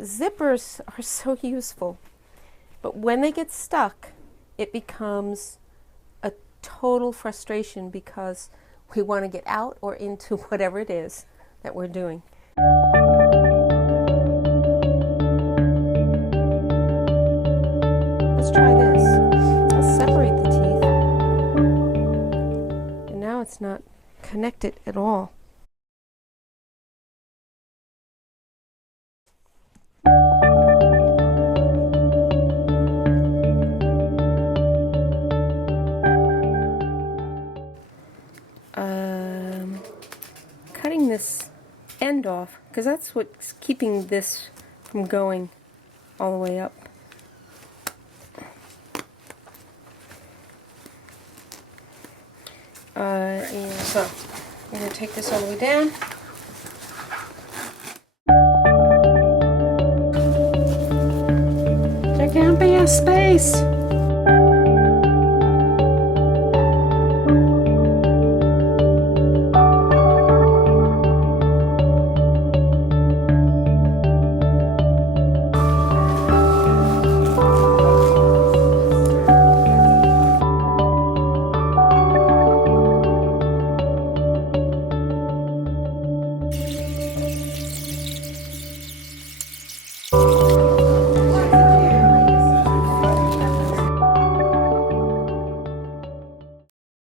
Zippers are so useful, but when they get stuck, it becomes a total frustration because we want to get out or into whatever it is that we're doing. Let's try this. Let's separate the teeth. And now it's not connected at all. Cutting this end off, because that's what's keeping this from going all the way up. And so I'm going to take this all the way down. There can't be a space.